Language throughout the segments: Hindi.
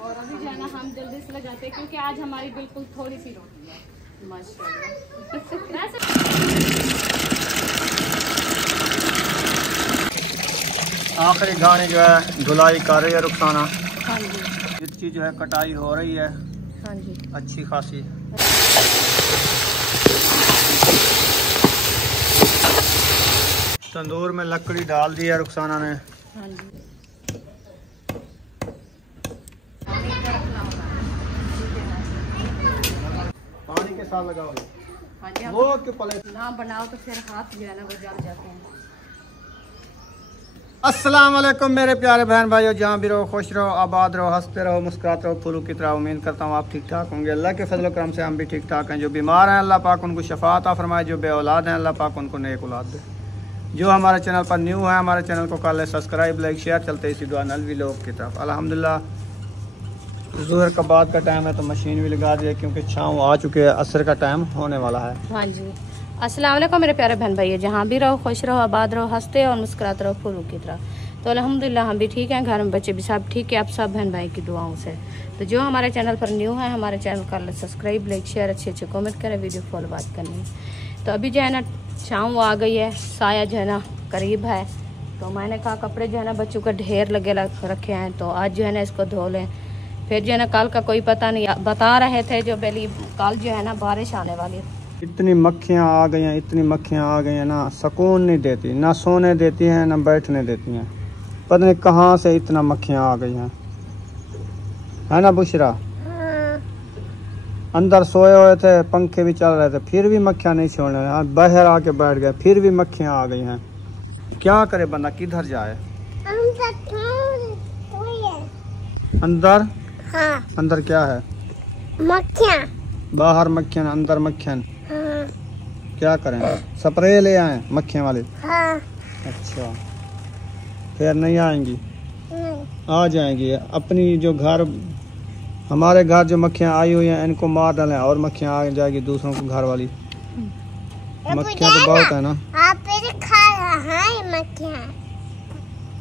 और अभी जो है ना हम जल्दी से लगाते हैं क्योंकि आज हमारी बिल्कुल थोड़ी सी रोटी है माशाल्लाह। आखिरी घानी जो है धुलाई कर रही है रुखसाना। हाँ जी। इसकी जो है कटाई हो रही है। हाँ जी। अच्छी खासी। तंदूर में लकड़ी डाल दी है रुखसाना ने। हाँ जी। पानी के साथ लगाओगे? हाँ जी। वो क्यों पले ना बनाओ तो फिर हाथ जो है ना वो जल जाते हैं। अस्सलाम वालेकुम मेरे प्यारे बहन भाइयों, जहाँ भी रहो खुश रहो, आबाद रहो, हंसते रहो, मुस्कुराते रहो, फूलों की तरह। उम्मीद करता हूँ आप ठीक ठाक होंगे। अल्लाह के फजल करम से हम भी ठीक ठाक हैं। जो बीमार हैं अल्लाह पाक उनको शफा अता फरमाए, जो बे औलाद हैं अल्लाह पाक उनको नेक औलाद दे। जो हमारे चैनल पर न्यू है हमारे चैनल को कर ले सब्सक्राइब, लाइक, शेयर। चलते इसी दुआ नलवी लोग की तरफ। अल्हम्दुलिल्लाह ज़ोहर का बाद का टाइम है तो मशीन भी लगा दी है क्योंकि छाँव आ चुके हैं, असर का टाइम होने वाला है। हाँ जी। अस्सलाम वालेकुम मेरे प्यारे बहन भाइयों, जहाँ भी रहो खुश रहो, आबाद रहो, हंसते और मुस्कुराते रहो, फूलों की तरह। तो अल्हम्दुलिल्लाह हम भी ठीक हैं, घर में बच्चे भी सब ठीक है, आप सब बहन भाई की दुआओं से। तो जो हमारे चैनल पर न्यू है हमारे चैनल कर सब्सक्राइब, लाइक, शेयर, अच्छे अच्छे कमेंट करें, वीडियो फॉलो बात करनी। तो अभी जो है ना शाम आ गई है, साया जो है ना करीब है, तो मैंने कहा कपड़े जो है ना बच्चों का ढेर लगे रखे हैं, तो आज जो है ना इसको धो लें। फिर जो है ना कल का कोई पता नहीं, बता रहे थे जो पहले कल जो है ना बारिश आने वाली है। इतनी मक्खियाँ आ गई हैं, इतनी मक्खियाँ आ गई हैं ना, सुकून नहीं देती, ना सोने देती हैं ना बैठने देती हैं। पता नहीं कहाँ से इतना मक्खियाँ आ गई हैं, है ना बुशरा? अंदर सोए हुए थे, पंखे भी चल रहे थे, फिर भी मक्खियाँ नहीं छोड़ रहे हैं। बाहर आके बैठ गए, फिर भी मक्खियाँ आ गई हैं। क्या करे बंदा, किधर जाए? अंदर? हाँ। अंदर क्या है? मक्खियाँ। बाहर मक्खियाँ, अंदर मक्खियाँ। हाँ। क्या करें, स्प्रे ले आए मक्खियाँ वाले? हाँ। अच्छा, फिर नहीं आएंगी? नहीं। आ जाएंगी। अपनी जो घर, हमारे घर जो मक्खियाँ आई हुई हैं इनको मार डालें और मक्खियाँ आ जाएगी दूसरों के घर वाली। मक्खियाँ तो बहुत है ना। आप खा रहा है मक्खियाँ?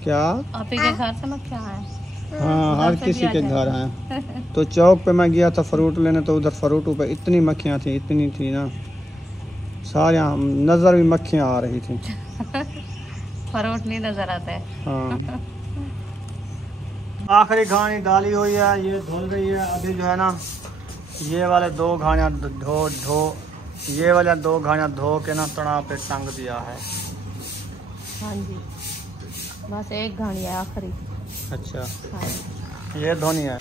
क्या आप के घर से मक्खियाँ हैं? हाँ, हर किसी के घर हैं। तो चौक पे मैं गया था फ्रूट लेने, तो उधर फ्रूटों पे इतनी मक्खियाँ थी, इतनी थी ना, सारे नज़र भी मक्खियाँ आ रही थी। फ्रूट नहीं नजर आता है। हाँ। आखिरी घानी डाली हुई है, ये धुल रही है। अभी जो है ना ये वाले दो घानियाँ ये वाले दो घानियाँ धो के ना तड़ा पे टंग दिया है। हाँ जी, बस एक घानी है आखिरी। अच्छा। हाँ। ये धोनी है।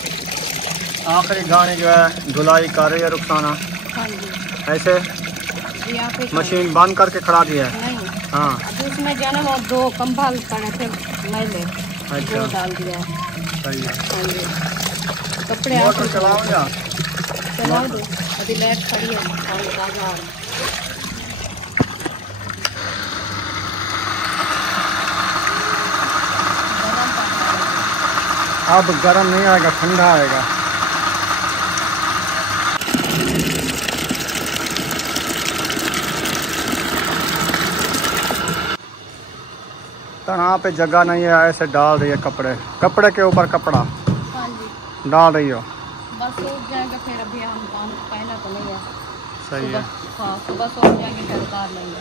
आखिरी घानी जो है धुलाई कर रही है रुखसाना। हाँ जी। ऐसे मशीन बंद करके खड़ा दी है? नहीं। हाँ। उसमें जो है वो दो कंबल पड़े थे मैले, अच्छा, डाल दिया। सही है। हाँ जी। कपड़े मोटर चलाओ या चला दो, अभी लाइट खड़ी है। अब गर्म नहीं आएगा, ठंडा आएगा। तनाव पे जगह नहीं है, ऐसे डाल रही है कपड़े, कपड़े के ऊपर कपड़ा। हाँ जी। डाल रही हो? बस सूख जाएगा फिर, अभी हम काम पहना तो नहीं है। सही है। हाँ, सुबह सूख जाएंगे फिर उतार लेंगे।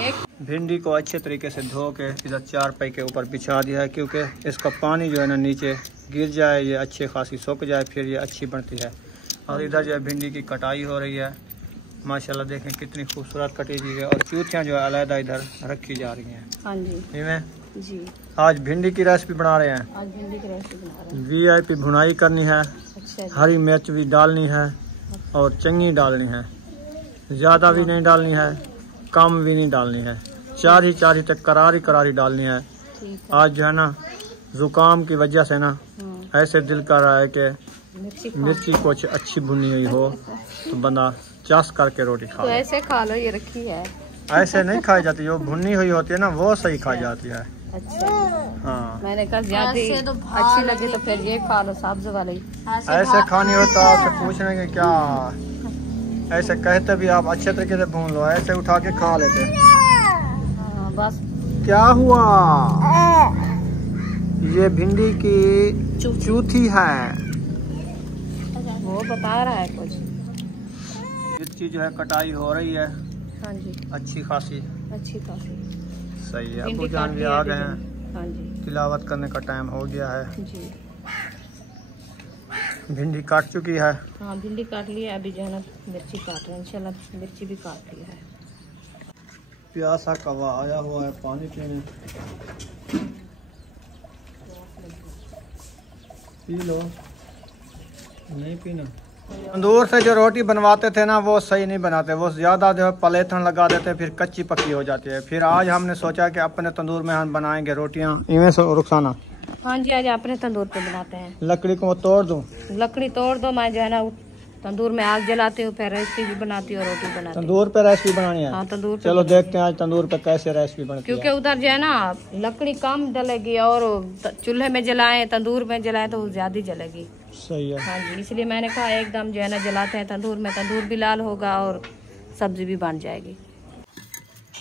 एक भिंडी को अच्छे तरीके से धो के इधर चारपाई के ऊपर बिछा दिया है क्योंकि इसका पानी जो है ना नीचे गिर जाए, ये अच्छी खासी सूख जाए, फिर ये अच्छी बनती है। और इधर जो है भिंडी की कटाई हो रही है। माशाल्लाह देखें कितनी खूबसूरत कटी हुई है, और चूथियाँ जो है अलहदा इधर रखी जा रही हैं। हाँ जी। जी। आज भिंडी की रेसिपी बना रहे हैं। आज भिंडी की रेसिपी बना रहे हैं। VIP भुनाई करनी है। अच्छा। हरी मिर्च भी डालनी है और चंगी डालनी है, ज़्यादा भी नहीं डालनी है, कम भी नहीं डालनी है, चारी तक करारी डालनी है। आज जो है ना जुकाम की वजह से ना ऐसे दिल कर रहा है कि मिर्ची कुछ अच्छी भुनी हुई हो तो बंदा चास करके रोटी खा। तो ऐसे खा लो, ये रखी है। ऐसे नहीं खाई जाती, जो भुनी हुई होती है ना वो सही खाई जाती है। अच्छा। हाँ, मैंने कहा ज्यादा तो अच्छी लगी तो फिर ये खा लो, सब्ज वाली। ऐसे खानी हो तो आपसे पूछने के क्या ऐसे कहते भी आप अच्छे तरीके से भून लो, ऐसे उठा के खा लेते। हाँ, बस क्या हुआ? ये भिंडी की चूथी है। वो बता रहा है कुछ। इसकी जो है कटाई हो रही है। हाँ जी, अच्छी खासी। अच्छी खासी सही है। भिंडी अबू जान काट भी ली आ है गए अभी। हैं, हाँ जी तिलावत करने का टाइम हो गया है। जी। भिंडी काट चुकी है। हाँ, भिंडी काट ली है, अभी जो है ना मिर्ची काट रहे हैं। इंशाल्लाह मिर्ची भी काट ली है। प्यासा कौवा आया हुआ है पानी पीने। P low. नहीं पीना। तंदूर से जो रोटी बनवाते थे ना वो सही नहीं बनाते, वो ज़्यादा जो है पलेथन लगा देते, फिर कच्ची पक्की हो जाती है। फिर आज हमने सोचा कि अपने तंदूर में हम बनाएंगे रोटियां। इनमें से रुखसाना हाँ जी, आज अपने तंदूर पे बनाते हैं। लकड़ी को तोड़ दूं? लकड़ी तोड़ दो, मैं जो है ना तंदूर में आग जलाती हूँ, फिर रेसिपी भी बनाती हूँ, रोटी बनाती हूँ। तंदूर पे रेसिपी बनानी है? हाँ, तंदूर पे चलो देखते हैं आज तंदूर पे कैसे रेसिपी बनती है। क्योंकि उधर जो है ना लकड़ी कम जलेगी और चूल्हे में जलाएं, तंदूर में जलाएं तो ज्यादा जलेगी। सही है। हाँ जी, इसलिए मैंने कहा एकदम जो है ना जलाते हैं तंदूर में, तंदूर भी लाल होगा और सब्जी भी बन जाएगी।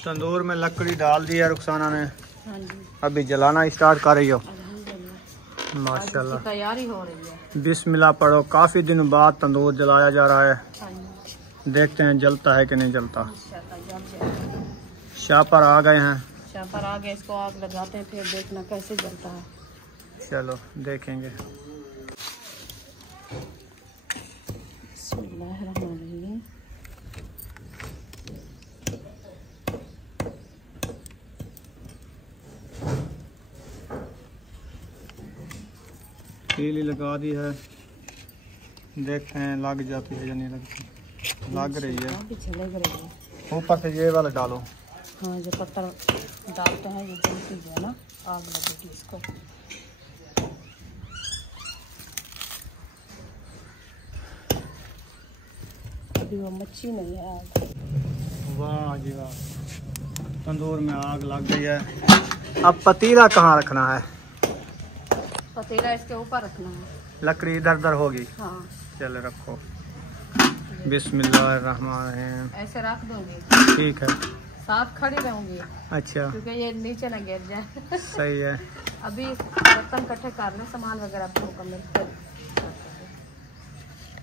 तंदूर में लकड़ी डाल दी है रुखसाना ने, हाँ जी, अभी जलाना स्टार्ट कर रही हो। अल्हम्दुलिल्लाह माशाल्लाह, तैयारी हो रही है। बिस्मिल्लाह पढ़ो। काफी दिन बाद तंदूर जलाया जा रहा है, हाँ जी, देखते हैं जलता है कि नहीं जलता। इंशाल्लाह जल जाएगा। शापर आ गए हैं, शापर आ गए, इसको आग लगाते हैं, फिर देखना कैसे जलता है। चलो देखेंगे। बिस्मिल्लाहिर्रहमानिर्रहीम। तीली लगा दी है, देखते हैं लग जाती है या नहीं लगती। लग रही है। अभी जलेगी रही है। ऊपर से ये वाला डालो। हाँ, जो पत्थर डालते हैं ये जलती जो है ना, आग लगेगी इसको। अभी वो मच्छी नहीं है आग। वाह जी वाह, तंदूर में आग लग गई है। अब पतीला कहाँ रखना है? पतीला इसके ऊपर रखना है। लकड़ी इधर उधर होगी। हाँ, चलो रखो। बिस्मिल्लाहिर्रहमानिर्रहीम। ऐसे रख दूंगी, ठीक है। साथ खड़ी रहूंगी अच्छा, क्योंकि ये नीचे ना गिर जाए। सही है। अभी बर्तन इकट्ठे कर लें, सामान वगैरह आपको मुकम्मल कर।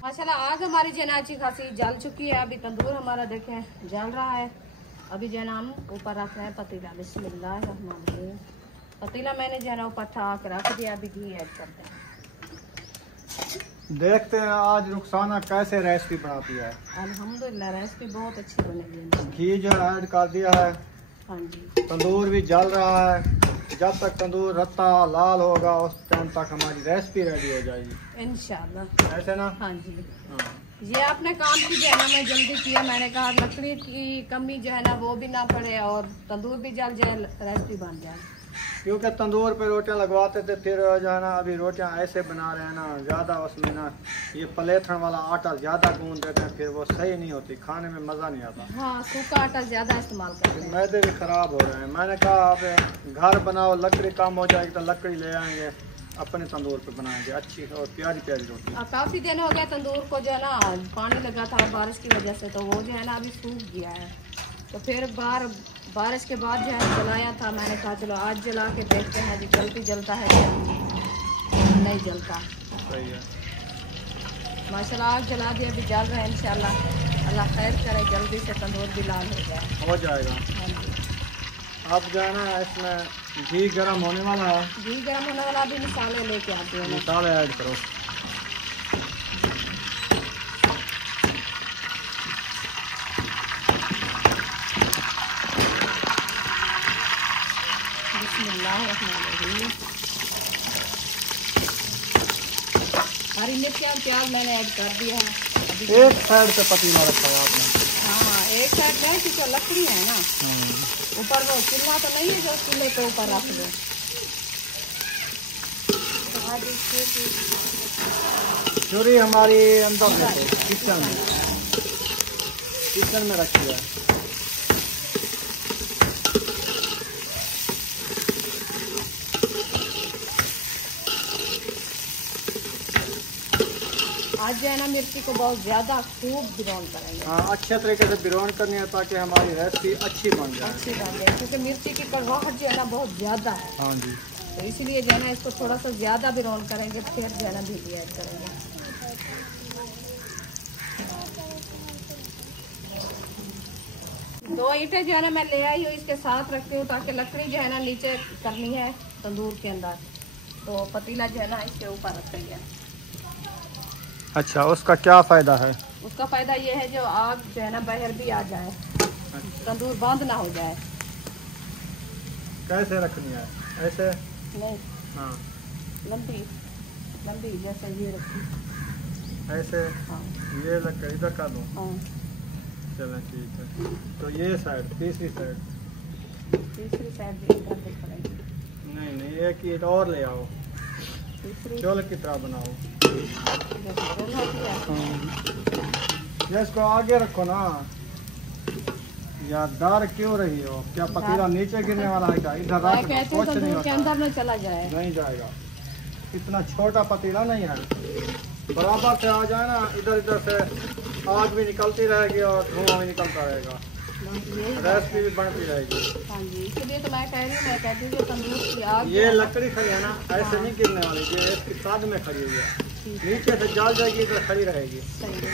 माशाल्लाह आज हमारी जो है ना अच्छी खासी जल चुकी है। अभी तंदूर हमारा देखें जल रहा है। अभी जो है ना हम ऊपर रख रहे हैं पतीला। बिस्मिल्लाहिर्रहमानिर्रहीम। पतीला मैंने जो है ना ऊपर ठाक रख दिया, अभी घी ऐड करते हैं। देखते हैं आज रुखसाना कैसे रेसिपी बनाती है। अल्हम्दुलिल्लाह रेसिपी बहुत अच्छी बनेगी। घी जो ऐड कर दिया है, हाँ जी, तंदूर भी जल रहा है। जब तक तंदूर रत्ता लाल होगा उस टाइम तक हमारी रेसिपी रेडी हो जाएगी इंशाल्लाह। ऐसे ना। हाँ जी, हाँ। ये आपने काम की जो है ना मैं जल्दी किया। मैंने कहा लकड़ी की कमी जो है ना वो भी ना पड़े और तंदूर भी जल जाए, रेसिपी बन जाए। क्योंकि तंदूर पे रोटियां लगवाते थे, फिर जो है ना अभी रोटियां ऐसे बना रहे हैं ना, ज़्यादा उसमें ना ये पलेथन वाला आटा ज़्यादा गूंद देते हैं, फिर वो सही नहीं होती, खाने में मज़ा नहीं आता। हाँ, सूखा आटा ज़्यादा इस्तेमाल करते हैं। मैदे भी ख़राब हो रहे हैं। मैंने कहा आप घर बनाओ, लकड़ी कम हो जाएगी तो लकड़ी ले आएंगे, अपने तंदूर पे बनाएंगे अच्छी और प्यारी प्यारी रोटी। काफ़ी दिन हो गया तंदूर को जो है ना पानी लगा था बारिश की वजह से, तो वो जो है ना अभी सूख गया है। तो फिर बारिश के बाद जो है जलाया था। मैंने कहा चलो आज जला के देखते हैं जी जलता है क्या नहीं जलता। सही है। माशाल्लाह आग जला दिया, अभी जल रहे हैं। इंशाल्लाह अल्लाह खैर करे, जल्दी से तंदूर भी लाल हो जाए। हो जाएगा। हाँ जी, अब जो है ना इसमें घी गर्म होने वाला है। घी गर्म होने वाला, अभी मसाले लेके आते हैं। मसाले ऐड करो। बिस्मिल्लाहिर्रहमानिर्रहीम। हरी मिर्च और प्याज मैंने ऐड कर दिया है। अभी एक साइड पे पतीला रखा है आपने? हाँ, एक साइड में क्योंकि लकड़ी है ना, ऊपर वो चूल्हा तो नहीं है जो चूल्हे पे ऊपर रख दो। चूरी हमारी अंदर है, किचन में रखी है। आज जो है ना मिर्ची को बहुत ज़्यादा खूब ब्राउन करेंगे। हाँ, अच्छे तरीके से ब्राउन करनी है ताकि हमारी रेसिपी अच्छी बन जाए। अच्छी बन जाए क्योंकि मिर्ची की कड़वाहट जो है ना बहुत ज़्यादा है। हाँ जी। तो इसलिए जो है ना इसको थोड़ा सा ज़्यादा ब्राउन करेंगे, फिर जो है ना भिंडी ऐड करेंगे। दो ईंटें जो है ना मैं ले आई हूँ, इसके साथ रखती हूँ ताकि लकड़ी जो है ना नीचे करनी है तंदूर के अंदर, तो पतीला जो है ना इसके ऊपर रखेंगे। अच्छा, उसका क्या फ़ायदा है? उसका फ़ायदा ये है जो आग जो है ना बाहर भी आ जाए, तंदूर बंद ना हो जाए। कैसे रखनी है? ऐसे? नहीं, हाँ, लंबी लंबी जैसे ये रखी। ऐसे? हाँ ये लग इधर कर दूँ? हाँ। चलें ठीक है। तो ये साइड, तीसरी साइड? तीसरी साइड भी इधर देख पड़ेगी। नहीं, एक ईंट और ले आओ, तीसरी चोल की तरह बनाओ। ये इसको आगे रखो ना यार, डर क्यों रही हो? क्या पतीला नीचे गिरने वाला है क्या? इधर रख दो, कहते हैं कुछ नहीं तंदूर के होता। अंदर में चला जाए। नहीं जाएगा, इतना छोटा पतीला नहीं है, बराबर से आ जाए ना, इधर इधर से आग भी निकलती रहेगी और धुआं भी निकलता रहेगा, रेसिपी भी बनती रहेगी। हाँ जी, इसलिए तो मैं कह रही हूँ, मैं कहती हूँ कि तंदूर की आग ये लकड़ी खड़ी है ना, ऐसे नहीं गिरने वाली, ये इसकी साथ में खड़ी हुई है, नीचे से जल जाएगी तो खड़ी रहेगी। सही है।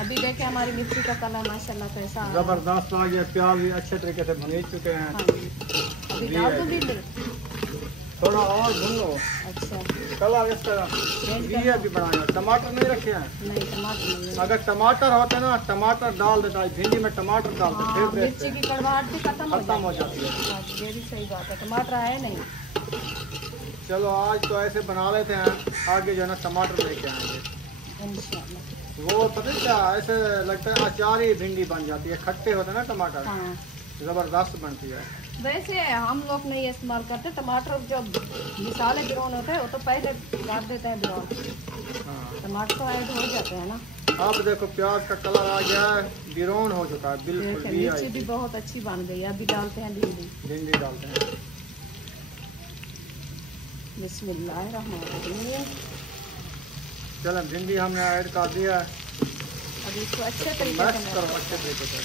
अभी देखे हमारी मिर्ची का कलर माशाल्लाह कैसा है, जबरदस्त आ गया, प्याज भी अच्छे तरीके से भुन चुके हैं। हाँ जी। अभी डाल दो भी, थोड़ा और भून लो। अच्छा, कलर इसका ये अभी बनाया। टमाटर नहीं रखे हैं? नहीं टमाटर नहीं है। अगर टमाटर होते ना, टमाटर डाल देता है, भिंडी में टमाटर डालते हाँ, फिर मिर्ची की कड़वाहट भी खत्म हो जाती है। हाँ, ये भी सही बात है, टमाटर है नहीं। चलो आज तो ऐसे बना लेते हैं, आगे जो है ना टमाटर लेके आएंगे इंशाल्लाह। वो पता है क्या, ऐसे लगता है अचार ही भिंडी बन जाती है, खट्टे होते हैं ना टमाटर, हाँ, जबरदस्त बनती है। वैसे हम लोग नहीं इस्तेमाल करते टमाटर, जो मिसाले ब्राउन होते हैं वो तो पहले डाल देते हैं ब्राउन, हाँ, टमाटर तो ऐड हो जाते हैं ना। अब देखो प्याज का कलर आ गया है, ब्राउन हो चुका है बिल्कुल भी। मिर्ची भी बहुत अच्छी बन गई है। अभी डालते हैं भिंडी। भिंडी डालते हैं। बिस्मिल्लाहिर्रहमानिर्रहीम। चलो भिंडी हमने ऐड कर दिया है, अभी इसको अच्छे तरीके मैश से करो अच्छे तरीके से।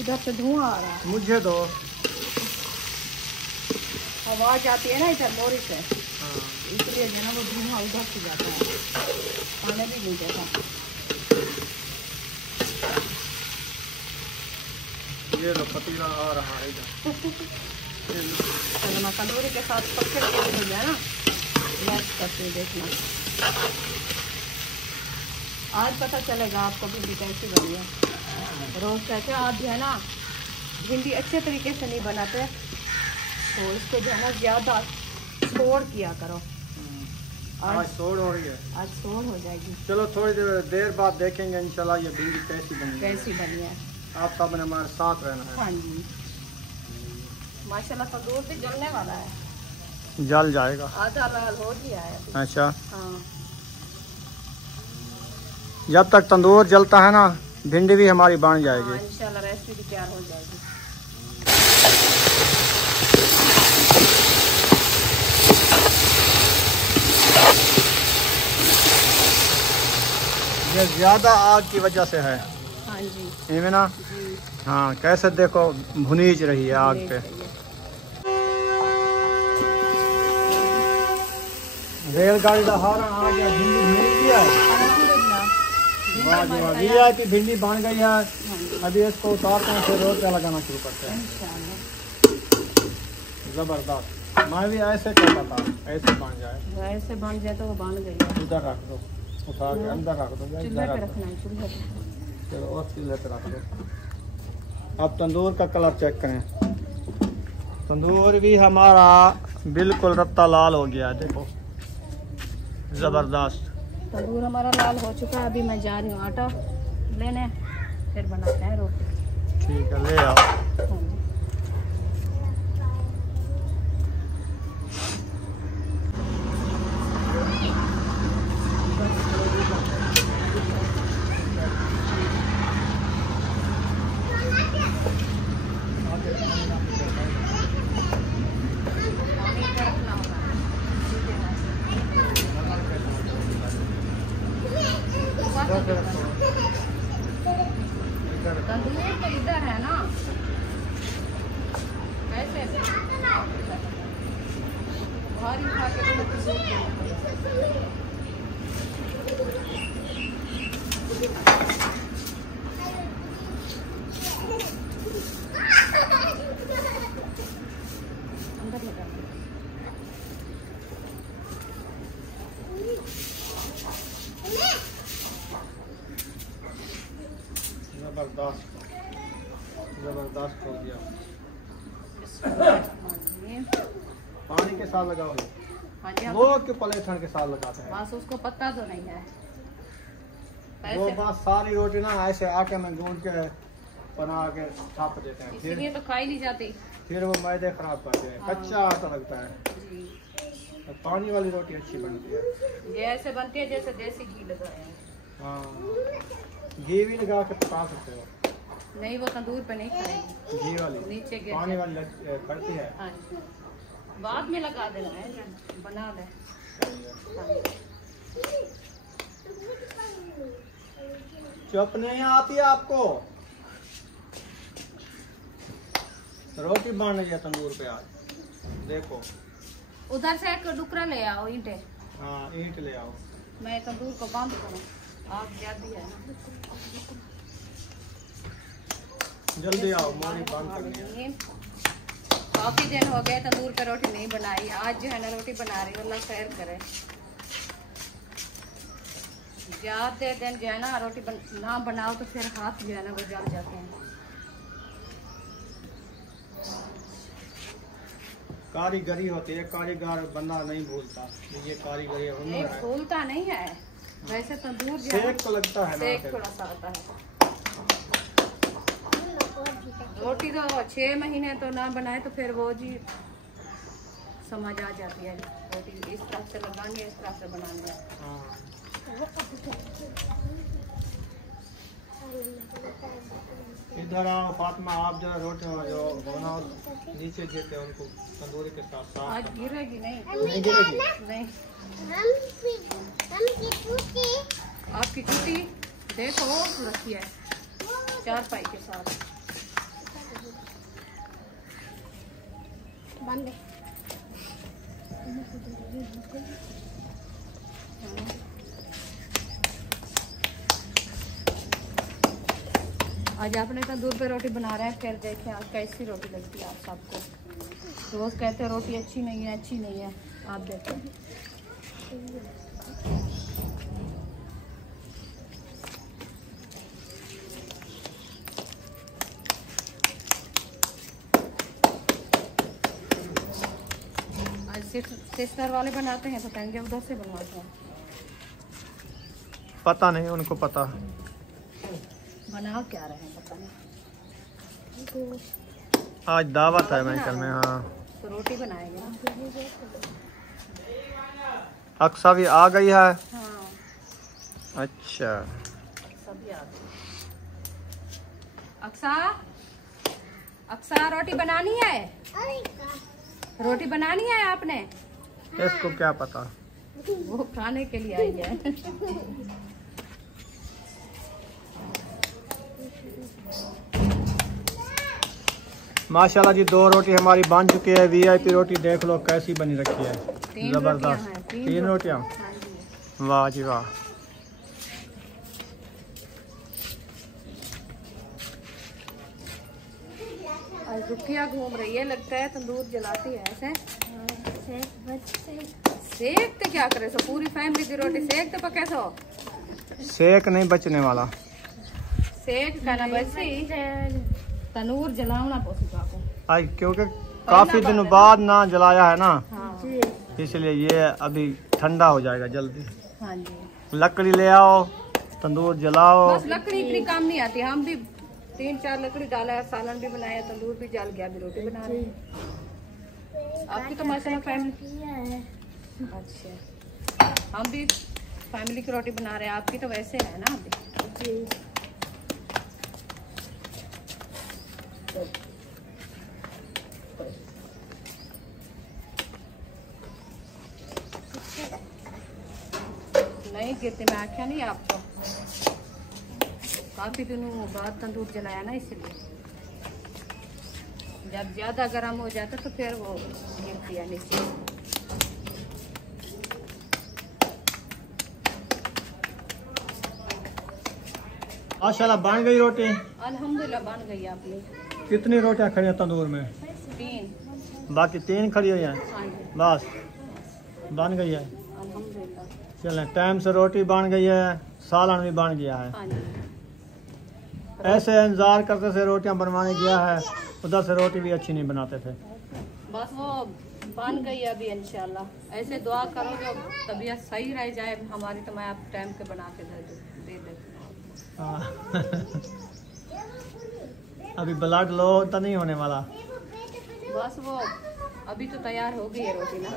इधर से धुआं आ रहा है, मुझे दो। आवाज आती है ना इधर मोरी से, हाँ, इसलिए जो है ना वो धुआं उधर से जाता है, खाने भी नहीं देता। ये लो पतीला आ रहा है इधर। चलो मैं तंदूरी के साथ पक्के हो गया ना, मैश करके देखना, आज पता चलेगा आपको भिंडी कैसी बनी है। रोज़ कहते हैं आप जो है ना भिंडी अच्छे तरीके से नहीं बनाते, तो इसको जो है ना ज़्यादा छोड़ किया करो। आज सोड़ हो रही है, आज सोड़ हो जाएगी। चलो थोड़ी देर बाद देखेंगे इंशाल्लाह ये भिंडी कैसी बनी है। कैसी बनी है, आप सब ने हमारे साथ रहना है। हाँ जी। माशाल्लाह तंदूर भी जलने वाला है, जल जाएगा, आधा लाल हो गया है अभी। अच्छा, हाँ, जब तक तंदूर जलता है ना, भिंडी भी हमारी बन हाँ, जाएगी। इंशाल्लाह रेसिपी भी तैयार हो जाएगी। ये ज्यादा आग की वजह से है, हाँ जी इनमें ना। जी। हाँ, कैसे देखो भुनीज रही है आग पे। रेलगाड़ी का हॉर्न आ गया, भिंडी मिल गया है। वाह जी वाह, VIP भिंडी बन गई है। अभी इसको उतारते हैं, फिर रोटियां लगाना शुरू करते हैं। जबरदस्त, मैं भी ऐसे करता था, ऐसे बन जाए। ऐसे बन जाए तो वो बन गई है। उधर रख दो, उठा के अंदर रख दो, चूल्हे इधर पे रख दो। रखना है, चूल्हे पे। चलो और चूल्हे पे रख दो। अब तंदूर का कलर चेक करें, तंदूर भी हमारा बिल्कुल रत्ता लाल हो गया है, देखो जबरदस्त। तंदूर हमारा लाल हो चुका है। अभी मैं जा रही हूँ आटा लेने, फिर बनाते हैं रोटी। ठीक है, ले आओ। हाँ जी। तंदूर तो इधर है ना, कैसे भारी खा के अंदर लगा जबरदस्त हो गया। पानी के साथ लगाओगे? हाँ जी, वो के पलेथन के साथ लगाते हैं। बस उसको पता तो नहीं है। वो बस सारी रोटी ना ऐसे आटे में गूंद के बना के छाप देते हैं, इसलिए तो खाई नहीं जाती। फिर वो मैदे खराब करते हैं। कच्चा आटा लगता है। जी, पानी वाली रोटी अच्छी बनती है। ये ऐसे बनती है जैसे देसी घी लगाया है। हाँ, घी भी लगा के पका सकते हो। नहीं, वो तंदूर पे नहीं खाएगी, घी वाली नीचे गिर पानी जाए। वाली करती है। हाँ जी, बाद में लगा देना है, बना ले। हाँ। चुप नहीं आती है आपको? रोटी बन रही है तंदूर पे आज, देखो। उधर से एक टुकड़ा ले आओ, ईंटे। हाँ, ईंट ले आओ। मैं तंदूर को बंद करूँ, आग ज्यादा है ना। जल्दी आओ, मोरी बंद करनी है। काफी दिन हो गए तंदूर पे रोटी नहीं बनाई, आज जो है ना रोटी बना रही हूँ। अल्लाह खैर करे। ज्यादा दिन जो है ना रोटी ना बनाओ तो फिर हाथ जो है ना वो जल जाते हैं। कारीगरी होती है, कारीगर बंदा नहीं भूलता। ये कारीगरी हुनर नहीं, है। फूलता नहीं है वैसे तंदूर जो है सेक तो लगता है ना, सेक फिर। थोड़ा सा होता है। रोटी तो 6 महीने तो ना बनाए तो फिर वो जी समझ आ जाती है। रोटी इस तरह से लगानी है, इस तरह से बनानी है। हाँ। इधर आओ फातिमा, आप जरा रोटी जो बनाओ नीचे गिरते हैं उनको तंदूरी के साथ साथ। आज गिरेगी नहीं? नहीं गिरेगी? नहीं। हम की टूटी आपकी चुटी देखो रखी है 4 पाई के साथ। बंद है। आज आपने तंदूर पे रोटी बना रहे हैं, फिर देखें आज कैसी रोटी लगती है आप सबको। रोज कहते हैं रोटी अच्छी नहीं है, अच्छी नहीं है, आप देखें। आज सिस्टर वाले बनाते हैं तो कहेंगे उधर से बनवाते हैं। पता नहीं, उनको पता। बना क्या रहे हैं पता नहीं। आज दावत है महफिल में। हाँ, तो रोटी बनाएंगे ना। अक्सा भी आ गई है। हाँ, अच्छा, सभी आ गए। अक्सा, अक्सा रोटी बनानी है? रोटी बनानी है आपने? इसको क्या पता। वो खाने के लिए आई है। माशाल्लाह जी, 2 रोटी हमारी बन चुकी है। वीआईपी रोटी देख लो कैसी बनी रखी है, 3 जबरदस्त। रोटियां हैं, 3 रोटियां। हाँ जी। वाह जी वाह। आज रुकिया घूम रही है, लगता है तंदूर जलाती है ऐसे। सेक तो क्या करे सो, पूरी फैमिली की रोटी सेक तो पके सो। सेक नहीं बचने वाला। सेक खाना बसी तनूर जलावना पोसी पाको। आज क्योंकि काफी दिनों बाद ना जलाया है ना, हाँ इसलिए ये अभी ठंडा हो जाएगा जल्दी। हाँ जी, लकड़ी ले आओ, तंदूर जलाओ। बस लकड़ी इतनी काम नहीं आती। हम भी 3-4 लकड़ी डाला है, सालन भी बनाया, तंदूर भी जल गया, अभी रोटी बना रहे हैं। आपकी तो माशाल्लाह फैमिली। अच्छा, हम भी फैमिली की रोटी बना रहे हैं, आपकी तो वैसे है ना अभी। नहीं गिरते, मैं आख्या नहीं आपको। काफ़ी दिनों बाद तंदूर जलाया ना, इसलिए जब ज़्यादा गर्म हो जाता तो फिर वो गिरती है नीचे। माशाल्लाह बन गई रोटी। अल्हम्दुलिल्लाह बन गई अपनी। कितनी रोटियां खड़ी हैं तंदूर में? 3। बाकी 3 खड़ी हुई हैं। हाँ जी, बस बन गई है। अल्हम्दुलिल्लाह। चलें, टाइम से रोटी बन गई है, सालन भी बन गया है। हाँ जी, ऐसे इंतजार करते थे रोटियां बनवाने गया है, उधर से रोटी भी अच्छी नहीं बनाते थे। बस वो बन गई अभी इंशाल्लाह। ऐसे दुआ करो जो तबीयत सही रह जाए हमारी, तो मैं आप टाइम के बना के दे देती। अभी ब्लड लो तो नहीं होने वाला। बस वो अभी तो तैयार हो गई है रोटी ना।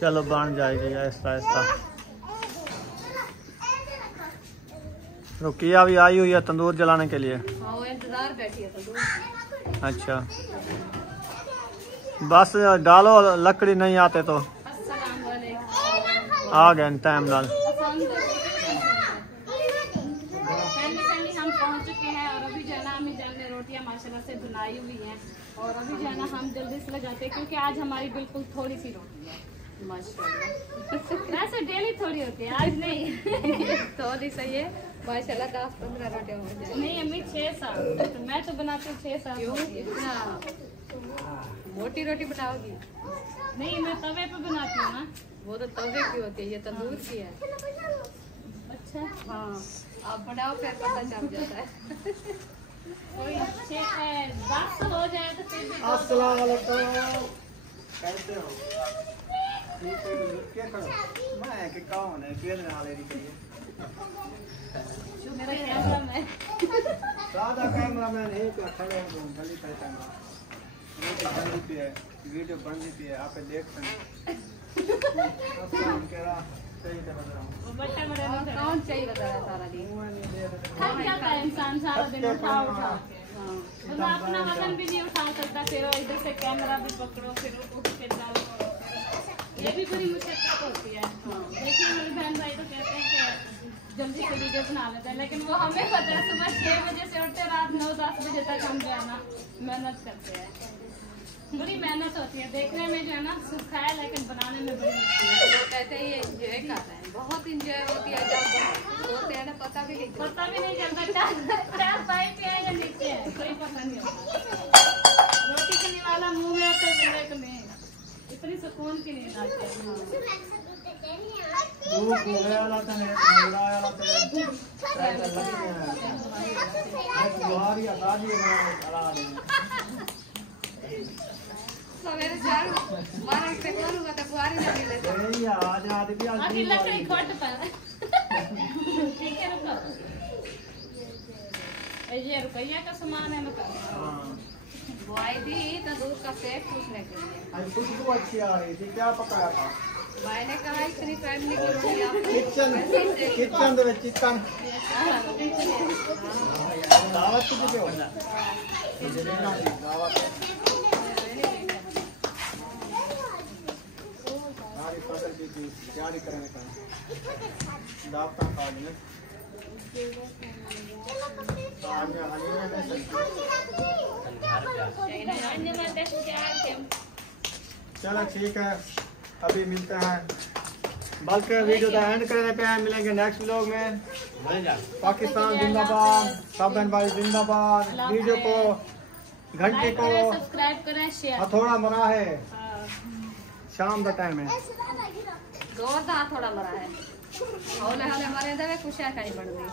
चलो बन जाएगी आहिस्ता आहिस्ता। रुकिया भी आई हुई है तंदूर जलाने के लिए। हाँ, वो इंतजार बैठी है तंदूर। अच्छा, बस डालो, लकड़ी नहीं आते तो अस्सलाम वालेकुम। आ गए टाइम डाल। हम पहुंच चुके हैं और अभी जो है ना हमें जान ने रोटियां माशाल्लाह से बनाई हुई हैं और अभी जो है ना हम जल्दी से लगाते हैं क्योंकि आज हमारी बिल्कुल थोड़ी सी रोटी है माशाल्लाह। वैसे डेली थोड़ी होती है, आज नहीं। थोड़ी सही है माशाल्लाह। 10-15 रोटियां हो जाए। नहीं अम्मी 6-7, तो मैं तो बनाती हूँ 6-7। क्यों इतना मोटी रोटी बनाओगी? नहीं, मैं तवे पे बनाती हूँ ना। वो तो तवे की होती है, ये तंदूर की है। अच्छा, हाँ, आप बनाओ फिर पता चल जाता है। कोई 10 हो जाए तो फिर भी। अस्सलाम वालेकुम, कैसे हो? ठीक है, क्या करो? मैं कि कौन है खेलने वाले के लिए? मेरा कैमरामैन। सादा कैमरामैन है तो खड़े हैं गली पे कैमरा। वीडियो बन रही है, वीडियो बन रही है, आप देख सकते हैं। अब काम करा सही से बता रहा हूं। बच्चा बड़ा कौन चाहिए बता रहा सारा दिन। थक जाता है इंसान सारा दिन उठा के। हाँ, तो अपना वजन भी नहीं उठा सकता, फिर इधर से कैमरा भी पकड़ो, फिर उठ के डालो, ये भी बड़ी मुश्किल होती है। देखिए मेरे बहन भाई तो कहते हैं कि जल्दी से वीडियो बना लेते हैं, लेकिन वो हमें पता है सुबह 6 बजे से उठते रात 9-10 बजे तक हम जो है ना मेहनत करते हैं। बड़ी मेहनत होती है, देखने में जो है ना सुख है, लेकिन बनाने में बड़ी मुश्किल है। तो कहते हैं ये एंजॉय करते हैं, बहुत एंजॉय होती है जब होते हैं ना, पता भी नहीं चलता चार साइड पे है या नीचे है, कोई पता नहीं होता। रोटी के निवाला मुँह में आते बंदे को नहीं, इतनी सुकून की नींद आती है। धूप वाला था ने मिलाया वाला था ऐसा लगी है बुहारी आजादी में खड़ा है। सवेरे चार मारा पे करूंगा तो बुहारी ना मिले तो नहीं आज आदि भी आज लकड़ी खोट पर। ठीक है, रुको, ये रुपया का सामान है ना। हां, वो आई थी तंदूर का सेट पूछने के लिए। आज खुशबू अच्छी आ रही थी, क्या पकाया था? भाई ने कहा इतनी फैमिली की रोटी आप किचन दे चिकन दावत की हो ना दावत हमारी फसल की तैयारी करने का दावत का कार्ड में चलो ठीक है, अभी मिलते हैं, बल्कि वीडियो का एंड करने पे हैं, मिलेंगे नेक्स्ट व्लॉग में। पाकिस्तान जिंदाबाद, सब बहन भाई जिंदाबाद। वीडियो को घंटे को सब्सक्राइब करें, शेयर। हथौड़ा मरा है, शाम का टाइम है, जोरदार थोड़ा मरा है। हौले हौले हमारे अंदर कुछ है कहीं बढ़ गई।